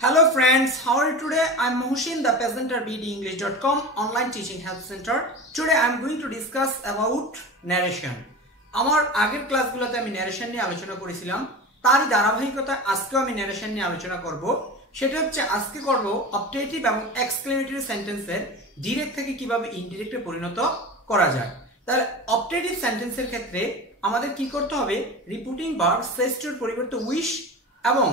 Hello friends, how are you today? I am Mohsin, the presenter bdenglish.com online teaching help center. Today I am going to discuss about narration. আমার আগের ক্লাসগুলোতে আমি narration নিয়ে আলোচনা করেছিলাম, তারই ধারাবাহিকতায় আজকেও আমি narration নিয়ে আলোচনা করব। সেটা হচ্ছে আজকে করব অবজেক্টিভ এবং এক্সক্লেমেটরি সেন্টেন্সের ডাইরেক্ট থেকে কিভাবে ইনডাইরেক্টে পরিণত করা যায়। তাহলে অবজেক্টিভ সেন্টেন্সের ক্ষেত্রে আমাদের কি করতে হবে? রিপিটিং ভার্ব সেজ টু এর পরিবর্তে উইশ এবং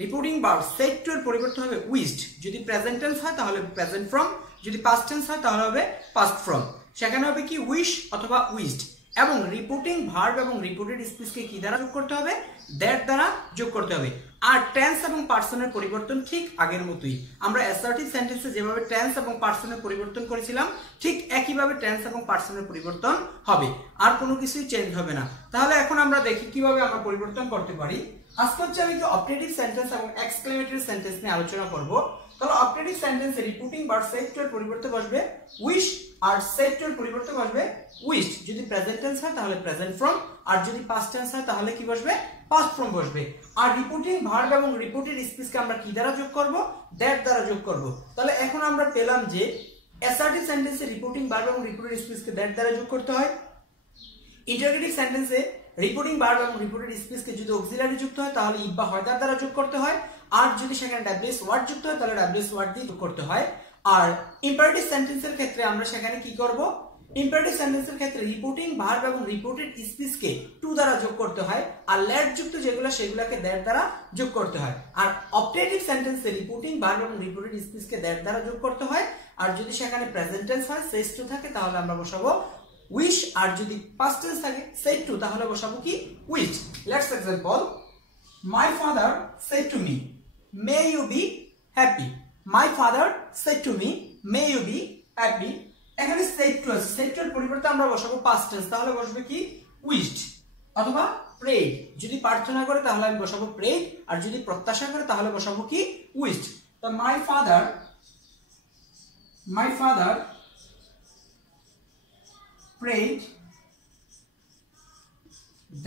রিপিটিং ভার্ব সেড টু এর পরিবর্তে হবে উইশড। যদি প্রেজেন্ট টেন্স হয় তাহলে প্রেজেন্ট ফ্রম, যদি পাস্ট টেন্স হয় তাহলে হবে পাস্ট ফ্রম। সেখানে হবে কি উইশ অথবা উইশড। এবং রিপিটিং ভার্ব এবং রিপিটেড স্পিচকে কি দ্বারা যোগ করতে হবে? দ্যাট দ্বারা যোগ করতে হবে। আর টেন্স এবং পার্সনের পরিবর্তন ঠিক আগের মতোই। আমরা অ্যাসার্টিভ সেন্টেন্সে যেভাবে টেন্স এবং পার্সনের পরিবর্তন করেছিলাম ঠিক একইভাবে টেন্স এবং পার্সনের পরিবর্তন হবে, আর কোনো কিছুই চেঞ্জ হবে না। তাহলে এখন আমরা দেখি কিভাবে আমরা পরিবর্তন করতে পারি। আজকে হচ্ছে আমি অবজেক্টিভ সেন্টেন্স এবং এক্সক্লেমেটরি সেন্টেন্স নিয়ে আলোচনা করব। তাহলে অবজেক্টিভ সেন্টেন্সে রিপিটিং ভার্ব সেড টু এর পরিবর্তে বসবে উইশ আর সেড টু এর পরিবর্তে বসবে উইশড। যদি প্রেজেন্ট টেন্স হয় তাহলে প্রেজেন্ট ফ্রম, আর যদি পাস্ট টেন্স হয় তাহলে কি বসবে? পাস্ট ফ্রম বসবে। আর রিপিটিং ভার্ব এবং রিপিটেড স্পিচকে আমরা কি দ্বারা যোগ করব? দ্যাট দ্বারা যোগ করব। তাহলে এখন আমরা পেলাম যে অ্যাসার্টিভ সেন্টেন্সে রিপিটিং ভার্ব এবং রিপিটেড স্পিচকে দ্যাট দ্বারা যোগ করতে হয়। ইন্টারোগেটিভ সেন্টেন্সে রিপিটিং ভার্ব এবং রিপিটেড স্পিচকে যদি অক্সিলারি যুক্ত হয় তাহলে ইফ বা হয় দ্বারা যোগ করতে হয়। আর যদি সেখানে ডাব্লিউএস ওয়ার্ড যুক্ত হয় তাহলে ডাব্লিউএস ওয়ার্ড দিয়ে যোগ করতে হয়। আর ইম্পারেটিভ সেন্টেন্সের ক্ষেত্রে আমরা সেখানে কি করব? ইম্পারেটিভ সেন্টেন্সের ক্ষেত্রে রিপিটিং ভার্ব এবং রিপিটেড স্পিচকে টু দ্বারা যোগ করতে হয়। আর লেট যুক্ত যেগুলো সেগুলোকে দ্যাট দ্বারা যোগ করতে হয়। আর অবজেক্টিভ সেন্টেন্সে রিপিটিং ভার্ব এবং রিপিটেড স্পিচকে দ্যাট দ্বারা যোগ করতে হয়। আর যদি সেখানে প্রেজেন্ট টেন্স হয় সেজ টু থাকে তাহলে আমরা বসাবো উইশ, আর যদি পাস্ট টেন্স থাকে সেড টু তাহলে বসাবো কি? Wish. Let's example, my father said to me may you be happy. My father said to me may you be happy. এখানে সেড টু আছে, সেড টু এর পরিবর্তে আমরা বসাবো পাস্ট টেন্স, তাহলে বসবে কি? উইশড অথবা প্রেড। যদি প্রার্থনা করে তাহলে আমি বসাবো প্রেড, আর যদি প্রত্যাশা করে তাহলে বসাবো কি? উইশড। তো মাই ফাদার prayed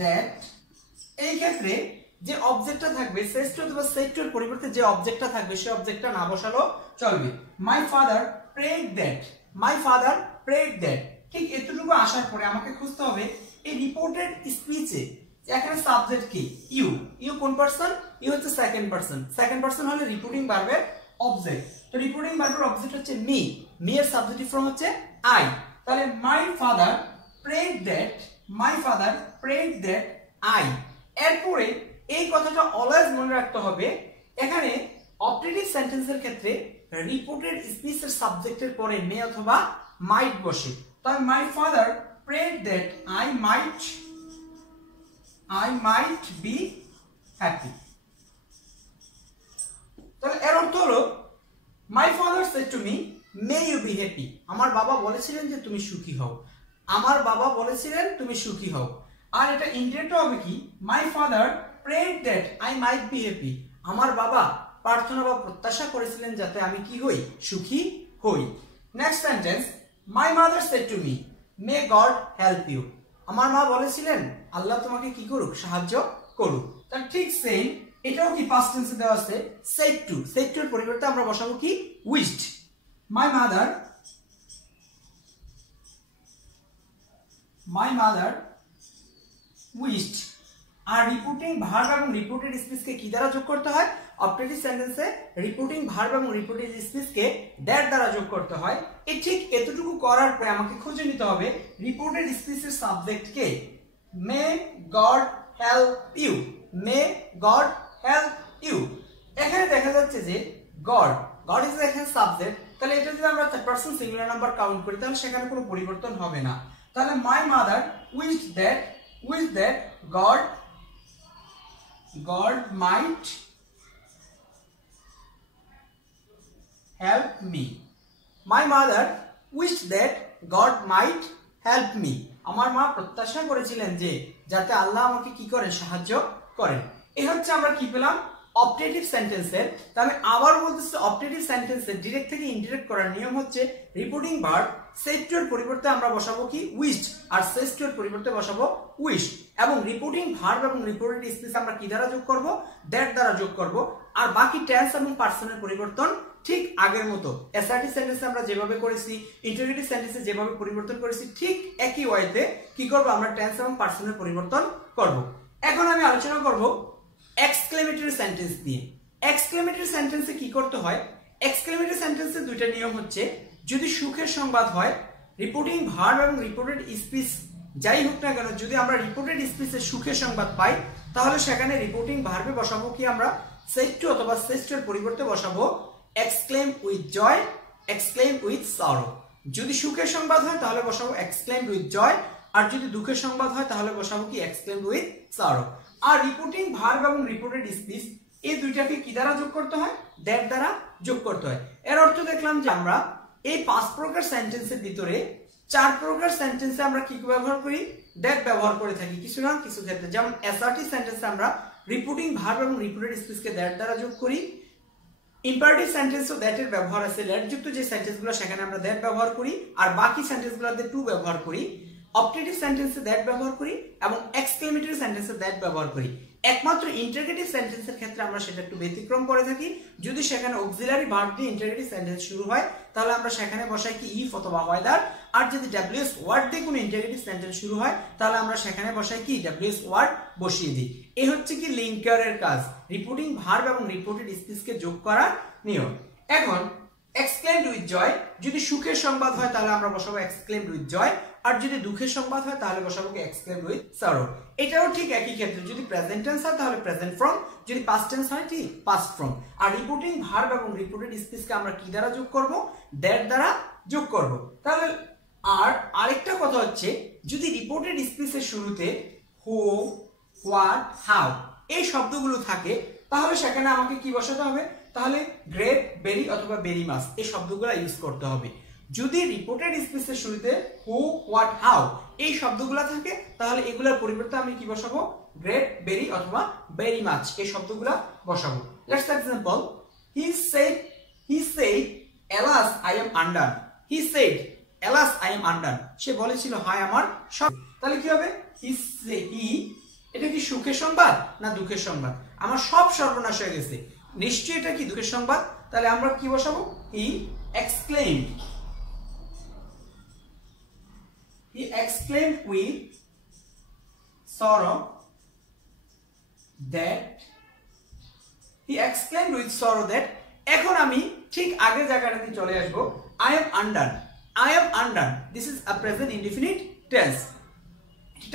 that, এই ক্ষেত্রে যে অবজেক্টটা থাকবে সেজ টু অথবা সেড টু এর পরিবর্তে যে অবজেক্টটা থাকবে সেই অবজেক্টটা না বসালো চলবে। My father prayed that, my father prayed that। ঠিক এতটুকু আসার পরে আমাকে খুঁজতে হবে এই রিপোর্টেড স্পিচে এখানে সাবজেক্ট কি? ইউ। ইউ কোন পারসন? ইউ হচ্ছে সেকেন্ড পারসন। সেকেন্ড পারসন হলে রিপিটিং ভার্বের অবজেক্ট। তো রিপিটিং ভার্বের অবজেক্ট হচ্ছে মি, মি এর সাবজেক্টিভ ফর্ম হচ্ছে আই। তাহলে my father prayed that, my father prayed that I. এরপরে এই কথাটা অলওয়েজ মনে রাখতে হবে, এখানে অবজেক্টিভ সেন্টেন্সের ক্ষেত্রে রিপিটেড স্পিচের সাবজেক্টের পরে মে অথবা মাইট বসে। তাহলে my father prayed that I might be happy. তাহলে এর অর্থ হলো my father said to me may you be happy. আমার বাবা বলেছিলেন যে তুমি সুখী হও, আমার বাবা বলেছিলেন তুমি সুখী হও। আর এটা ইনডাইরেক্ট হবে কি? মাই father prayed that I might be happy. আমার বাবা প্রার্থনা বা প্রত্যাশা করেছিলেন যাতে আমি কি হই? সুখী হই। Next sentence, my mother said to me may God help you. আমার মা বলেছিলেন আল্লাহ তোমাকে কি করুক? সাহায্য করুক। তাহলে ঠিক সেম এটাও কি পাস্ট টেন্সে দেওয়া আছে সেড টু, সেড টু এর পরিবর্তে আমরা বসাবো কি? উইশড। My mother wished। আর রিপিটিং ভার্ব এবং রিপিটেড স্পিচকে কি দ্বারা যোগ করতে হয়? অবজেক্টিভ সেন্টেন্সে রিপিটিং ভার্ব এবং রিপিটেড স্পিচকে দ্যাট দ্বারা যোগ করতে হয়। এই ঠিক এতটুকু করার পরে আমাকে খুঁজে নিতে হবে রিপিটেড স্পিচের সাবজেক্টকে। May God help you, may God help you. এখানে দেখা যাচ্ছে যে গড ইজ এখানে সাবজেক্ট। তাহলে এটা যদি আমরা third person singular number count করি তাহলে সেখানে কোনো পরিবর্তন হবে না। তাহলে my mother wished that God might help me. My mother wished that God might help me. আমার মা প্রত্যাশা করেছিলেন যে যাতে আল্লাহ আমাকে কি করেন? সাহায্য করেন। এই হচ্ছে আমরা কি পেলাম অবজেক্টিভ সেন্টেন্সের। তাহলে আবার বলতেছি অবজেক্টিভ সেন্টেন্সের ডাইরেক্ট থেকে ইনডাইরেক্ট করার নিয়ম হচ্ছে রিপিটিং ভার্ব সেড টু এর পরিবর্তে আমরা বসাবো কি? উইশড, আর সেজ টু এর পরিবর্তে বসাবো উইশ। এবং রিপিটিং ভার্ব এবং রিপিটেড স্পিচ আমরা কি দ্বারা যোগ করব? দ্যাট দ্বারা যোগ করব। আর বাকি টেন্স এবং পার্সনের পরিবর্তন ঠিক আগের মতো অ্যাসার্টিভ সেন্টেন্সে আমরা যেভাবে করেছি, ইন্টারোগেটিভ সেন্টেন্সে যেভাবে পরিবর্তন করেছি, ঠিক একই ওয়েতে কি করব, আমরা টেন্স এবং পার্সনের পরিবর্তন করব। এখন আমি আলোচনা করব এক্সক্লেমেটরি সেন্টেন্স নিয়ে। এক্সক্লেমেটরি সেন্টেন্সে কি করতে হয়? এক্সক্লেমেটরি সেন্টেন্সে দুইটা নিয়ম হচ্ছে, যদি সুখের সংবাদ হয়, রিপোর্টিং ভার্ব এবং রিপোর্টেড স্পিচ যাই হোক না কেন, যদি আমরা রিপোর্টেড স্পিচে সুখের সংবাদ পাই, তাহলে সেখানে রিপোর্টিং ভার্বে বসাবো কি আমরা সেড টু অথবা সেড টু এর পরিবর্তে বসাবো exclaim with joy, exclaim with sorrow. যদি সুখের সংবাদ হয় তাহলে বসাবো এক্সক্লেম উইথ জয়, আর যদি দুঃখের সংবাদ হয় তাহলে বসাবো কি এক্সক্লেম উইথ সরো। আর রিপোর্টিং ভার্ব এবং রিপোর্টেড স্পিচ এই দুইটাকে কি দ্বারা যোগ করতে হয়? দ্যাট দ্বারা যোগ করতে হয়। এর অর্থ দেখলাম যে আমরা এই 5 প্রকার সেন্টেন্সের ভিতরে 4 প্রকার সেন্টেন্সে আমরা কি ব্যবহার করি? দ্যাট ব্যবহার করে থাকি কিছু না কিছু ক্ষেত্রে। যেমন অ্যাসার্টিভ সেন্টেন্সে আমরা রিপোর্টিং ভার্ব এবং রিপোর্টেড স্পিচকে দ্যাট দ্বারা যোগ করি। ইম্পারেটিভ সেন্টেন্সও দ্যাট এর ব্যবহার আছে, দ্যাট যুক্ত যে সেন্টেন্সগুলো সেখানে আমরা দ্যাট ব্যবহার করি, আর বাকি সেন্টেন্সগুলোতে টু ব্যবহার করি। অবজেক্টিভ সেন্টেন্সে দ্যাট ব্যবহার করি এবং এক্সক্লেমেটরি সেন্টেন্সে দ্যাট ব্যবহার করি। একমাত্র ইন্টারোগেটিভ সেন্টেন্সের ক্ষেত্রে আমরা সেটা একটু ব্যতিক্রম করে থাকি। যদি সেখানে অক্সিলারি ভার্ব দিয়ে ইন্টারোগেটিভ সেন্টেন্স শুরু হয় তাহলে আমরা সেখানে বসাই কি ইফ অথবা ওয়েদার। আর যদি ডব্লিউএস ওয়ার্ড দিয়ে কোনো ইন্টারোগেটিভ সেন্টেন্স শুরু হয় তাহলে আমরা সেখানে বসাই কি ডব্লিউএস ওয়ার্ড বসিয়ে দিই। এই হচ্ছে কি লিঙ্কারের কাজ, রিপোর্টিং ভার্ব এবং রিপোর্টেড স্পিচকে যোগ করার নিয়ম। এখন এক্সক্লেমড উইথ জয়, যদি সুখের সংবাদ হয় তাহলে আমরা বসাবো এক্সক্লেমড উইথ জয়, আর যদি দুঃখের সংবাদ হয় তাহলে বসাবো কি এক্সক্লেমড উইথ সরো। এটাও ঠিক একই ক্ষেত্রে, যদি প্রেজেন্ট টেন্স হয় তাহলে প্রেজেন্ট ফ্রম, যদি পাস্ট টেন্স হয় ঠিক পাস্ট ফ্রম। আর রিপোর্টিং ভার্ব এবং রিপোর্টেড স্পিচকে আমরা কি দ্বারা যোগ করব? দ্যাট দ্বারা যোগ করব। তাহলে আর আরেকটা কথা হচ্ছে, যদি রিপোর্টেড স্পিচের শুরুতে হু, হোয়াট, হাউ এই শব্দগুলো থাকে তাহলে সেখানে আমাকে কি বসাতে হবে? তাহলে গ্রেট, বেরি অথবা বেরি মাছ এই শব্দগুলো ইউজ করতে হবে। যদি রিপোর্টেড স্পিচের শুরুতে হু, হোয়াট, হাউ এই শব্দগুলো থাকে তাহলে এগুলোর পরিবর্তে আমি কি বসাবো? গ্রেট, বেরি অথবা বেরি মাছ এই শব্দগুলো বসাবো। Let's example, he said alas I am undone। he said alas I am undone, সে বলেছিল হায় আমার সব। তাহলে কি হবে? he, এটা কি সুখের সংবাদ না দুঃখের সংবাদ? আমার সব সর্বনাশ হয়ে গেছে, নিশ্চয়ই এটা কি দুঃখের সংবাদ। তাহলে আমরা কি বসাবো? he exclaimed with sorrow that এখন আমি ঠিক আগের জায়গাটাতে চলে আসবো। I am undone, this is a present indefinite tense।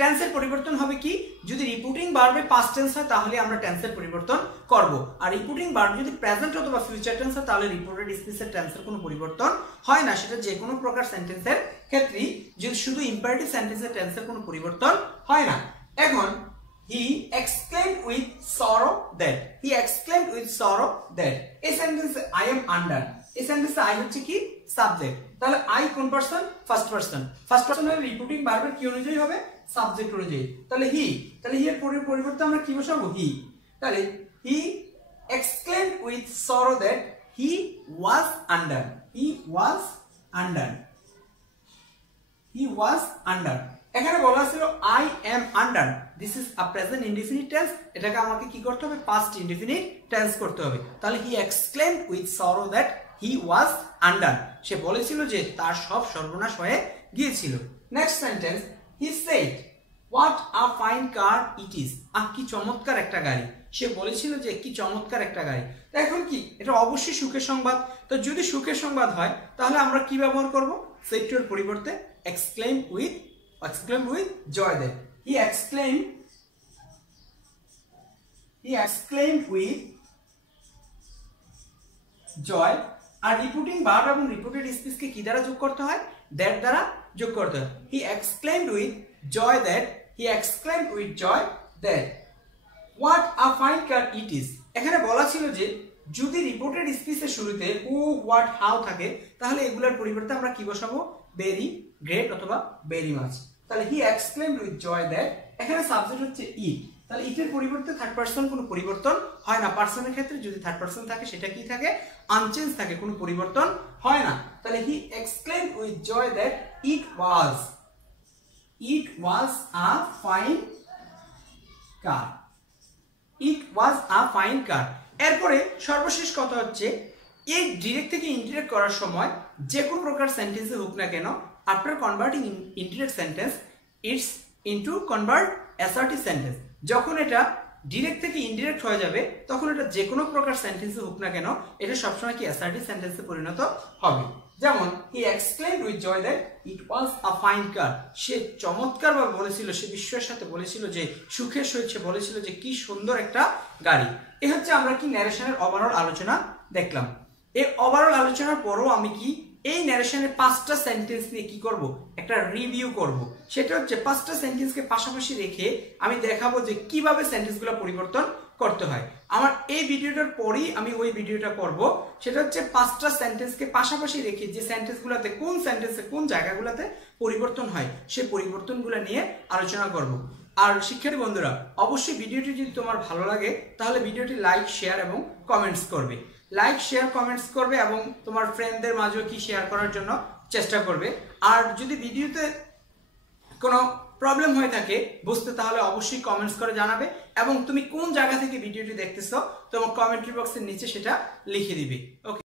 টেন্সের পরিবর্তন হবে কি? যদি রিপোর্টিং ভার্বে পাস্ট টেন্স হয় তাহলে আমরা টেন্সের পরিবর্তন করব, আর রিপোর্টিং ভার্ব যদি প্রেজেন্ট অথবা ফিউচার টেন্স হয় তাহলে রিপোর্টেড স্পিচের টেন্সের কোনো পরিবর্তন হয় না। সেটা যে কোনো প্রকার সেন্টেন্সের ক্ষেত্রেই, যদি শুধু ইম্পারেটিভ সেন্টেন্সের টেন্সের কোনো পরিবর্তন হয় না। এখন he exclaimed with sorrow that এই সেন্টেন্সে I am undone, এই সেন্টেন্সে I হচ্ছে কি সাবজেক্ট। তাহলে I কোন পারসন? ফার্স্ট পারসন হলে রিপোর্টিং ভার্বের কি অনুযায়ী হবে? সাবজেক্ট অনুযায়ী। তাহলে হি এর পরিবর্তে আমরা কি বসাবো? হি। তাহলে he exclaimed with sorrow that he was undone। এখানে বলা ছিল I am undone, this is a present indefinite tense, এটাকে আমাকে কি করতে হবে? past indefinite tense করতে হবে। তাহলে he exclaimed with sorrow that he was undone, সে বলেছিল যে তার সব সর্বনাশ হয়ে গিয়েছিল। Next sentence, he said what a fine car it is, কি চমৎকার একটা গাড়ি। সে বলেছিল যে কি চমৎকার একটা গাড়ি। তো এখন কি এটা অবশ্যই সুখের সংবাদ। তো যদি সুখের সংবাদ হয় তাহলে আমরা কি ব্যবহার করব? said to এর পরিবর্তে exclaim with joy that he exclaimed with joy। আর রিপোর্টিং ভার্ব এবং রিপোর্টেড স্পিচকে কি দ্বারা যোগ করতে হয়? দ্যাট দ্বারা যোগ করতে হয়। he exclaimed with joy that what a fine car it is। এখানে বলা ছিল যে যদি রিপোর্টেড স্পিচের শুরুতে হু, হোয়াট, হাউ থাকে তাহলে এগুলোর পরিবর্তে আমরা কি বসাবো? বেরি, গ্রেট অথবা বেরি মাচ। তাহলে he exclaimed with joy that, এখানে সাবজেক্ট হচ্ছে it, তাহলে it এর পরিবর্তে থার্ড পারসন কোনো পরিবর্তন হয় না। পারসনের ক্ষেত্রে যদি থার্ড পারসন থাকে সেটা কি থাকে? আনচেঞ্জ থাকে, কোনো পরিবর্তন হয় না। তাহলে he exclaimed with joy that it was a fine car। এরপরে সর্বশেষ কথা হচ্ছে এই ডিরেক্ট থেকে ইনডিরেক্ট করার সময় যে কোনো প্রকার সেন্টেন্সে হোক না কেন, after converting indirect sentence it's into convert assertive sentence. যখন এটা ডিরেক্ট থেকে ইনডিরেক্ট হয়ে যাবে তখন এটা যে কোনো প্রকার সেন্টেন্সে হোক না কেন এটা সবসময় কি অ্যাসার্টিভ সেন্টেন্সে পরিণত হবে। যেমন he exclaimed with joy that it was a fine car. সে চমৎকারভাবে বলেছিল, সে বিস্ময়ের সাথে বলেছিল যে, সুখের সহিত সে বলেছিল যে কি সুন্দর একটা গাড়ি। এ হচ্ছে আমরা কি ন্যারেশনের ওভারঅল আলোচনা দেখলাম। এই ওভারঅল আলোচনার পরও আমি কি এই ন্যারেশনের 5টা সেন্টেন্স নিয়ে কি করব, একটা রিভিউ করব। সেটা হচ্ছে 5টা সেন্টেন্সকে পাশাপাশি রেখে আমি দেখাবো যে কিভাবে সেন্টেন্সগুলো পরিবর্তন করতে হয়। আমার এই ভিডিওটার পরেই আমি ওই ভিডিওটা করব। সেটা হচ্ছে 5টা সেন্টেন্সকে পাশাপাশি রেখে যে সেন্টেন্সগুলোতে কোন সেন্টেন্সে কোন জায়গাগুলোতে পরিবর্তন হয় সেই পরিবর্তনগুলো নিয়ে আলোচনা করব। আর শিক্ষার্থী বন্ধুরা, অবশ্যই ভিডিওটি যদি তোমার ভালো লাগে তাহলে ভিডিওটি লাইক, শেয়ার এবং কমেন্টস করবে। লাইক, শেয়ার, কমেন্টস করবে এবং তোমার ফ্রেন্ডদের মাঝেও কি শেয়ার করার জন্য চেষ্টা করবে। আর যদি ভিডিওতে কোনো প্রবলেম হয়ে থাকে বুঝতে, তাহলে অবশ্যই কমেন্টস করে জানাবে এবং তুমি কোন জায়গা থেকে ভিডিওটি দেখতেছো তোমার কমেন্ট্রি বক্সের নিচে সেটা লিখে দিবে। ওকে।